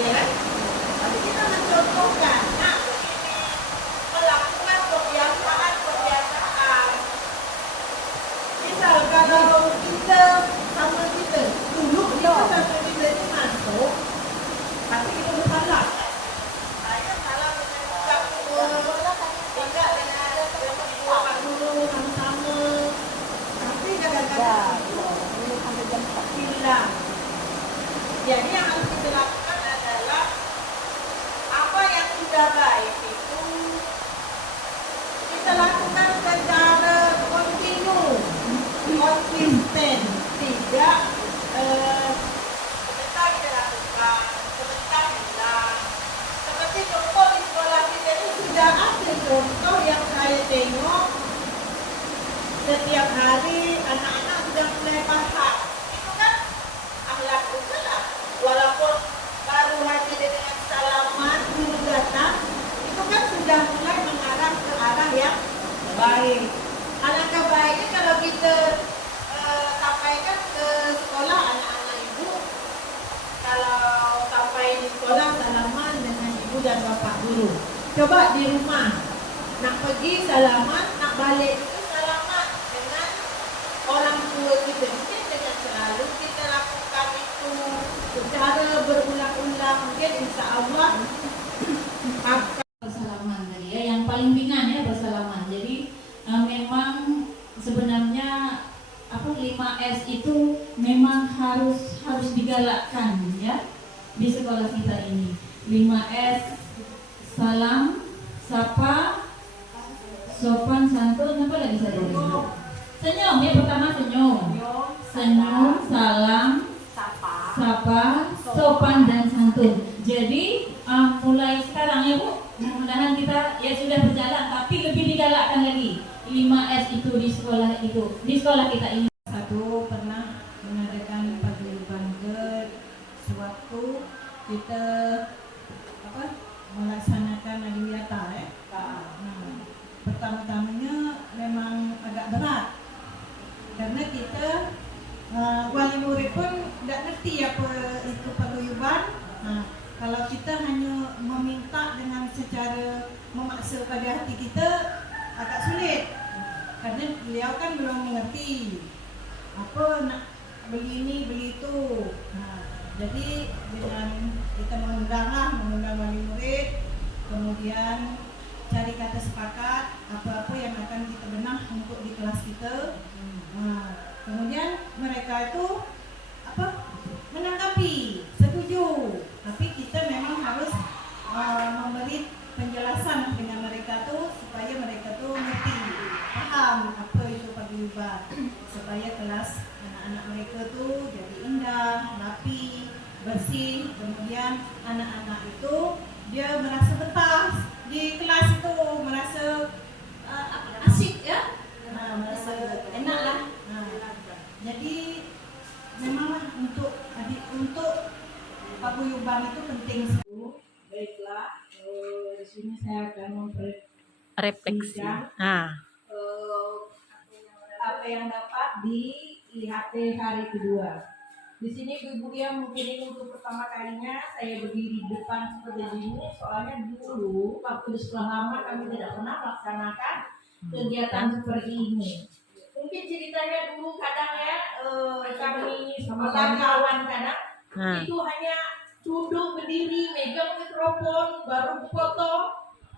ya kan? Tapi kita mencontohkan, nah begini, melakukan kebiasaan. Misal kalau kita sama kita, dulu kita sama kita ini masuk, tapi kita bersalah. Saya salah mengucap tidak dengan buat dulu sama-sama. Tapi kadang-kadang itu hilang. Jadi yang harus kita lakukan adalah apa yang sudah baik itu kita lakukan secara kontinu, konsisten, tidak sebentar kita lakukan, sebentar hilang. Seperti contoh di sekolah kita itu sudah ada contoh yang saya tengok setiap hari anak-anak sudah mulai paham. Itu kan akhlak lah. Walaupun baru hadir dengan salaman guru datang, itu kan sudah mulai mengarah ke arah yang baik. Alangkah baiknya kalau kita sampaikan ke sekolah anak-anak ibu, kalau sampai di sekolah salaman dengan ibu dan bapak guru. Coba di rumah nak pergi salaman, nak balik itu salaman dengan orang tua kita. Mungkin dengan selalu kita lakukan itu secara berulang-ulang, mungkin insya Allah akan bersalaman tadi ya, yang paling ringan ya bersalaman. Jadi memang sebenarnya 5S itu memang harus digalakkan ya di sekolah kita ini. 5S, salam, sapa, sopan, santun, apa lagi saya bilang? Senyum ya, pertama senyum, salam, sapa, sopan dan santun. Jadi mulai sekarang ya Bu, mudah-mudahan kita ya sudah berjalan, tapi lebih digalakkan lagi 5S itu di sekolah kita ini. Satu pernah mengadakan paguyuban ke sewaktu kita melaksanakan adiwiyata ya. Nah, pertama-tamanya memang agak berat karena kita wali murid pun tidak ngerti apa itu paguyuban. Nah, kalau kita hanya meminta dengan secara memaksa pada hati kita agak sulit karena beliau kan belum mengerti apa nak beli ini beli itu. Nah, jadi dengan kita mengundang wali murid, kemudian cari kata sepakat apa-apa yang akan kita benah untuk di kelas kita. Nah, kemudian mereka itu menanggapi, setuju, tapi kita memang harus memberi penjelasan dengan mereka tuh supaya mereka tuh ngerti, paham apa itu paguyuban, supaya kelas anak-anak mereka tuh jadi indah, rapi, bersih. Kemudian anak-anak itu dia merasa betah di kelas itu, merasa asik ya, merasa enak lah. Jadi memanglah untuk paguyuban itu penting. Baiklah, di sini saya akan Refleksi. apa yang dapat dilihat hari kedua. Di sini Ibu ya, mungkin ini untuk pertama kalinya saya berdiri di depan seperti ini, soalnya dulu waktu di sekolah lama kami tidak pernah melaksanakan kegiatan seperti ini. Mungkin ceritanya dulu kadang ya kami sama kawan kadang itu hanya duduk berdiri megang mikrofon baru foto,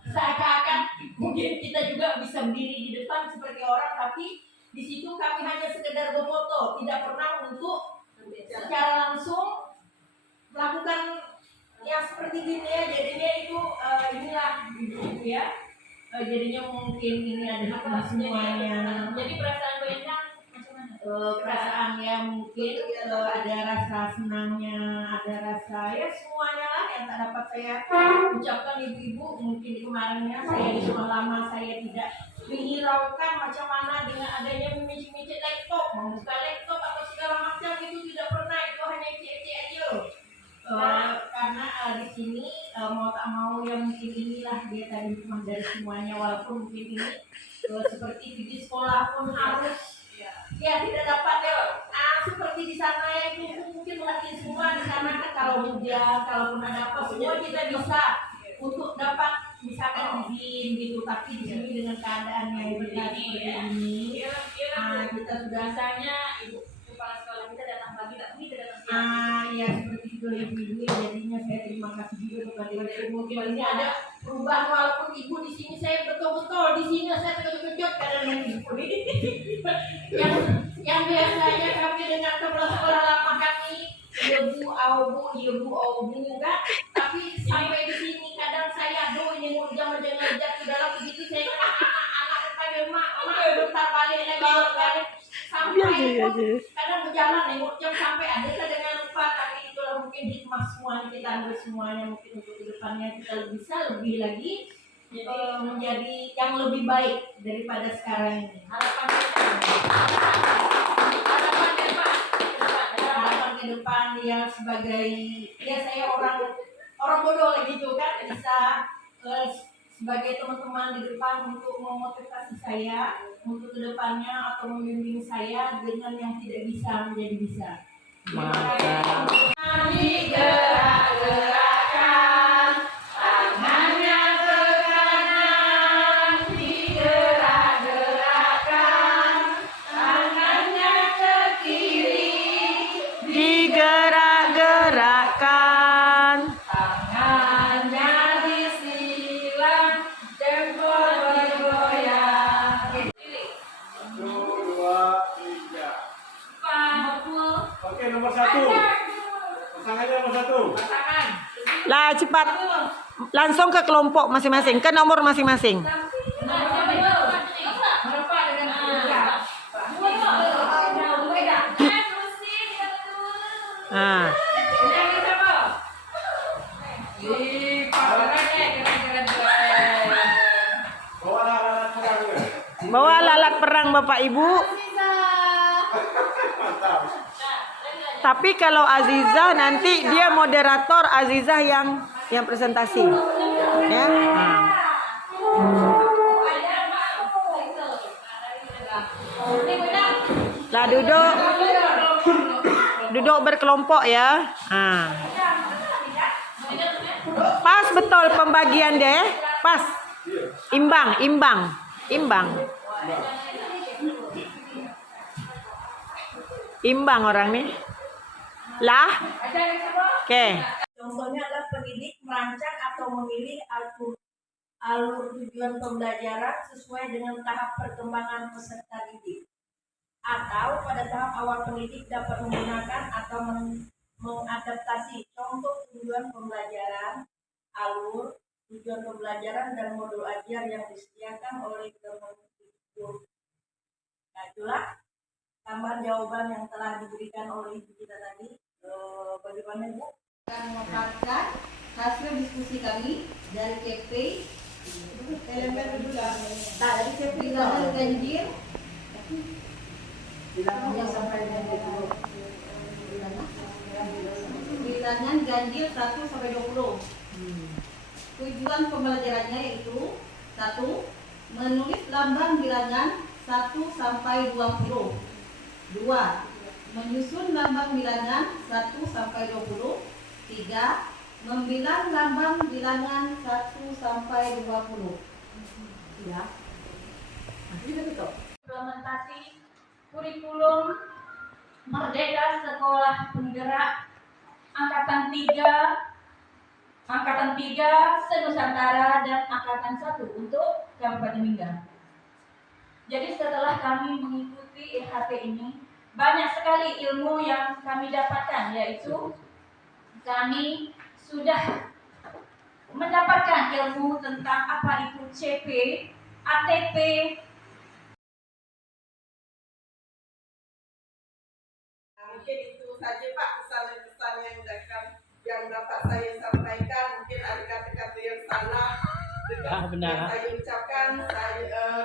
seakan-akan mungkin kita juga bisa berdiri di depan seperti orang, tapi di situ kami hanya sekedar berfoto, tidak pernah untuk secara langsung melakukan yang seperti gini ya. Jadinya itu inilah ibu ya, jadinya mungkin ini adalah semuanya. Jadi perasaan banyak perasaan yang mungkin ada rasa senangnya, ada rasa ya semuanya lah yang tak dapat saya ucapkan ibu-ibu. Mungkin kemarinnya saya di sekolah lama saya tidak menghiraukan macam mana dengan adanya memicik-micik laptop, membuka laptop atau segala macam, itu tidak pernah, itu hanya cek-cek aja. Karena di sini mau tak mau yang mungkin inilah dia tadi cuma dari semuanya, walaupun mungkin ini seperti di sekolah pun harus ya tidak dapat ya seperti di sana ya, itu mungkin melatih semua di sana kan. Kalau kalaupun ada apa, semua kita bisa untuk dapat misalkan izin gitu, tapi di sini dengan keadaan yang begini ini, kita sudah Biasanya ibu kepala sekolah kita datang pagi, tak kita datang siang. ya seperti itu ibu, jadinya saya terima kasih juga kepada ibu. Ini ada perubahan walaupun ibu di sini saya betul-betul di sini saya terkejut karena ibu ini yang biasanya kami dengan kepala sekolah lama kami ibu aubu enggak, tapi sampai di sini kadang saya aduh ini mau ngejar ke dalam begitu saya anak panggil mak bentar balik lagi sampai kadang berjalan nengok jam sampai ada kadang lupa, tapi itulah mungkin hikmah semuanya kita ambil semuanya mungkin untuk kedepannya kita bisa lebih lagi menjadi yang lebih baik daripada sekarang ini. Harapan ke depan ya sebagai ya saya orang bodoh gitu kan bisa sebagai teman-teman di depan untuk memotivasi saya untuk kedepannya atau membimbing saya dengan yang tidak bisa menjadi bisa. Digerak-gerakkan tangannya ke kanan, digerak-gerakkan tangannya ke kiri, Digerak-gerakkan. tangannya disilang, jempol bergoyang. 1, 2, 3. Oke, nomor 1. Pasangannya nomor 1. Pasangan. Lah cepat. Langsung ke kelompok masing-masing, ke nomor masing-masing. Ah. Bawa alat perang Bapak Ibu. Tapi kalau Aziza nanti dia moderator, Aziza yang presentasi. Ya. Nah. Lah duduk berkelompok ya. Nah. Pas betul pembagian deh, pas. Imbang. Imbang orang nih. Lah. Oke. Contohnya adalah pendidik merancang atau memilih alur tujuan pembelajaran sesuai dengan tahap perkembangan peserta didik. Atau pada tahap awal pendidik dapat menggunakan atau mengadaptasi contoh tujuan pembelajaran, alur, tujuan pembelajaran dan modul ajar yang disediakan oleh Kemendikbud. Nah, itulah tambahan jawaban yang telah diberikan oleh ibu kita tadi. Bagaimana Bu? Akan memaparkan hasil diskusi kami dari CP dari CP bilangan ganjil bilangan ganjil 1 sampai 20. Tujuan pembelajarannya yaitu 1. Menulis lambang bilangan 1 sampai 20. 2. Menyusun lambang bilangan 1 sampai 20. 3. Membilang lambang bilangan 1 sampai 20. Ya. Implementasi kurikulum Merdeka Sekolah Penggerak Angkatan 3 se-Nusantara dan Angkatan 1 untuk Kabupaten Mingga. Jadi setelah kami mengikuti IHT ini, banyak sekali ilmu yang kami dapatkan, yaitu kami sudah mendapatkan ilmu tentang apa itu CP, ATP, Mungkin itu saja Pak pesan-pesan yang dapat saya sampaikan. Mungkin ada kata-kata yang salah yang saya ucapkan. Saya